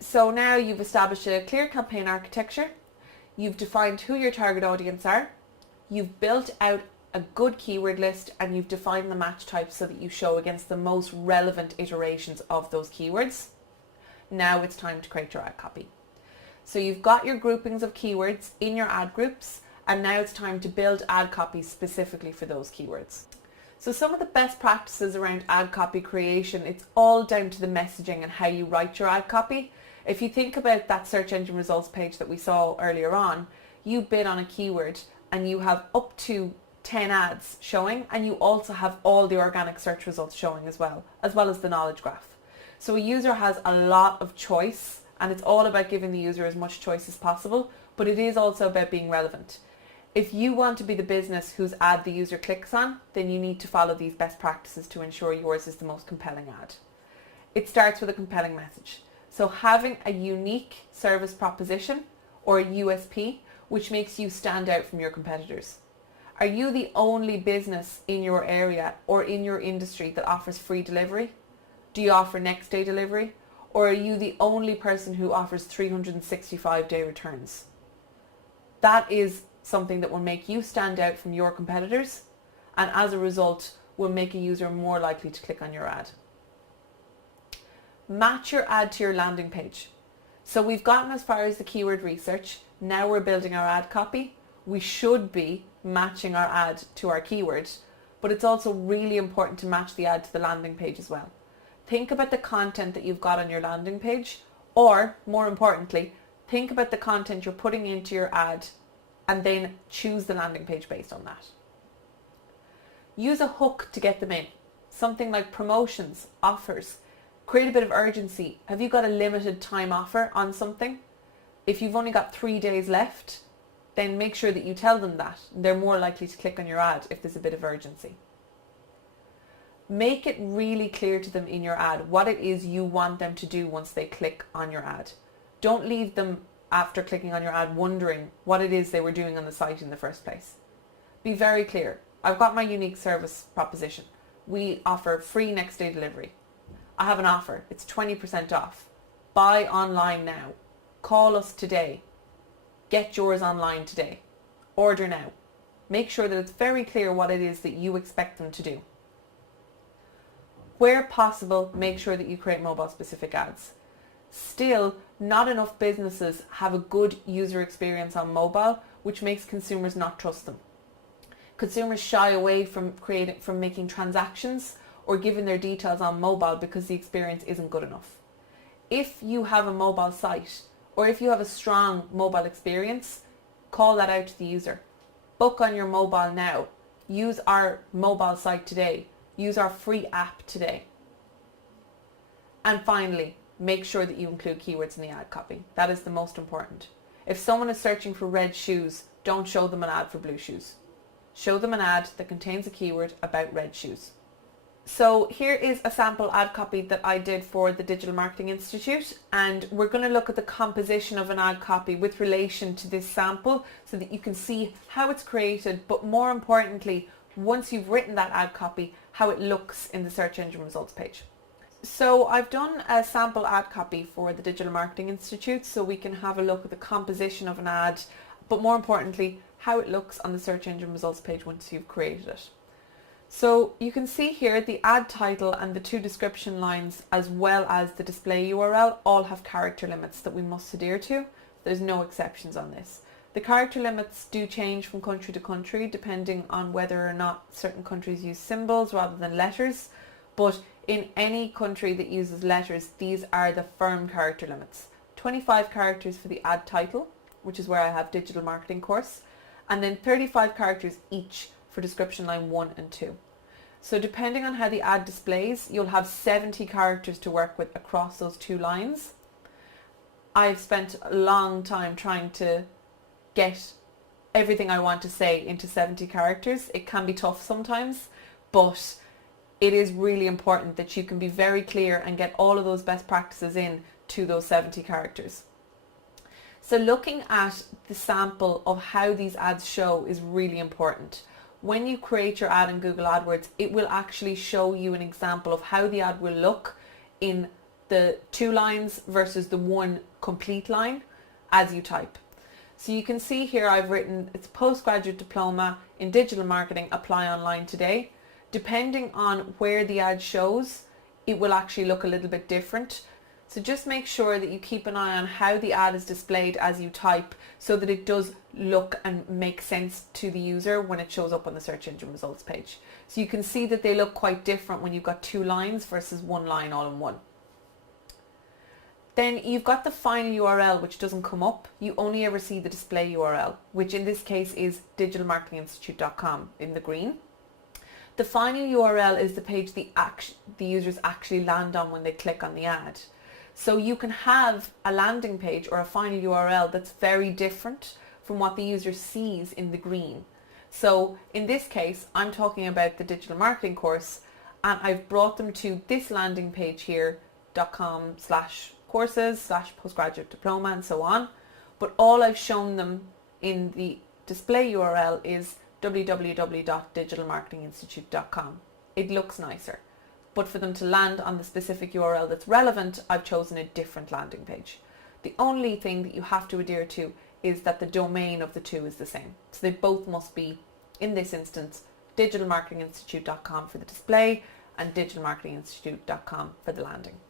So now you've established a clear campaign architecture, you've defined who your target audience are, you've built out a good keyword list, and you've defined the match types so that you show against the most relevant iterations of those keywords. Now it's time to create your ad copy. So you've got your groupings of keywords in your ad groups, and now it's time to build ad copy specifically for those keywords. So some of the best practices around ad copy creation, it's all down to the messaging and how you write your ad copy. If you think about that search engine results page that we saw earlier on, you bid on a keyword and you have up to 10 ads showing, and you also have all the organic search results showing as well as the knowledge graph. So a user has a lot of choice, and it's all about giving the user as much choice as possible, but it is also about being relevant. If you want to be the business whose ad the user clicks on, then you need to follow these best practices to ensure yours is the most compelling ad. It starts with a compelling message. So having a unique service proposition, or a USP, which makes you stand out from your competitors. Are you the only business in your area or in your industry that offers free delivery? Do you offer next day delivery? Or are you the only person who offers 365-day returns? That is something that will make you stand out from your competitors, and as a result will make a user more likely to click on your ad. Match your ad to your landing page. So we've gotten as far as the keyword research, now we're building our ad copy. We should be matching our ad to our keyword, but it's also really important to match the ad to the landing page as well. Think about the content that you've got on your landing page, or more importantly, think about the content you're putting into your ad and then choose the landing page based on that. Use a hook to get them in. Something like promotions, offers. Create a bit of urgency. Have you got a limited time offer on something? If you've only got 3 days left, then make sure that you tell them that. They're more likely to click on your ad if there's a bit of urgency. Make it really clear to them in your ad what it is you want them to do once they click on your ad. Don't leave them after clicking on your ad wondering what it is they were doing on the site in the first place. Be very clear. I've got my unique service proposition. We offer free next day delivery. I have an offer. It's 20% off. Buy online now. Call us today. Get yours online today. Order now. Make sure that it's very clear what it is that you expect them to do. Where possible, make sure that you create mobile specific ads. Still, not enough businesses have a good user experience on mobile, which makes consumers not trust them. Consumers shy away from making transactions or giving their details on mobile because the experience isn't good enough. If you have a mobile site, or if you have a strong mobile experience, call that out to the user. Book on your mobile now. Use our mobile site today. Use our free app today. And finally, make sure that you include keywords in the ad copy. That is the most important. If someone is searching for red shoes, don't show them an ad for blue shoes. Show them an ad that contains a keyword about red shoes. So here is a sample ad copy that I did for the Digital Marketing Institute, and we're going to look at the composition of an ad copy with relation to this sample so that you can see how it's created, but more importantly, once you've written that ad copy, how it looks in the search engine results page. So I've done a sample ad copy for the Digital Marketing Institute so we can have a look at the composition of an ad, but more importantly, how it looks on the search engine results page once you've created it. So you can see here the ad title and the 2 description lines as well as the display URL all have character limits that we must adhere to. There's no exceptions on this. The character limits do change from country to country depending on whether or not certain countries use symbols rather than letters, but in any country that uses letters, these are the firm character limits. 25 characters for the ad title, which is where I have digital marketing course, and then 35 characters each for description line 1 and 2. So depending on how the ad displays, you'll have 70 characters to work with across those 2 lines. I've spent a long time trying to get everything I want to say into 70 characters. It can be tough sometimes, but it is really important that you can be very clear and get all of those best practices in to those 70 characters. So looking at the sample of how these ads show is really important. When you create your ad in Google AdWords, it will actually show you an example of how the ad will look in the 2 lines versus the 1 complete line as you type. So you can see here I've written it's postgraduate diploma in digital marketing, apply online today. Depending on where the ad shows, it will actually look a little bit different. So just make sure that you keep an eye on how the ad is displayed as you type so that it does look and make sense to the user when it shows up on the search engine results page. So you can see that they look quite different when you've got 2 lines versus 1 line all in one. Then you've got the final URL, which doesn't come up. You only ever see the display URL, which in this case is digitalmarketinginstitute.com in the green. The final URL is the page the users actually land on when they click on the ad. So you can have a landing page or a final URL that's very different from what the user sees in the green. So in this case, I'm talking about the digital marketing course, and I've brought them to this landing page here, .com/courses/postgraduate diploma and so on. But all I've shown them in the display URL is www.digitalmarketinginstitute.com. It looks nicer. But for them to land on the specific URL that's relevant, I've chosen a different landing page. The only thing that you have to adhere to is that the domain of the 2 is the same. So they both must be, in this instance, digitalmarketinginstitute.com for the display and digitalmarketinginstitute.com for the landing.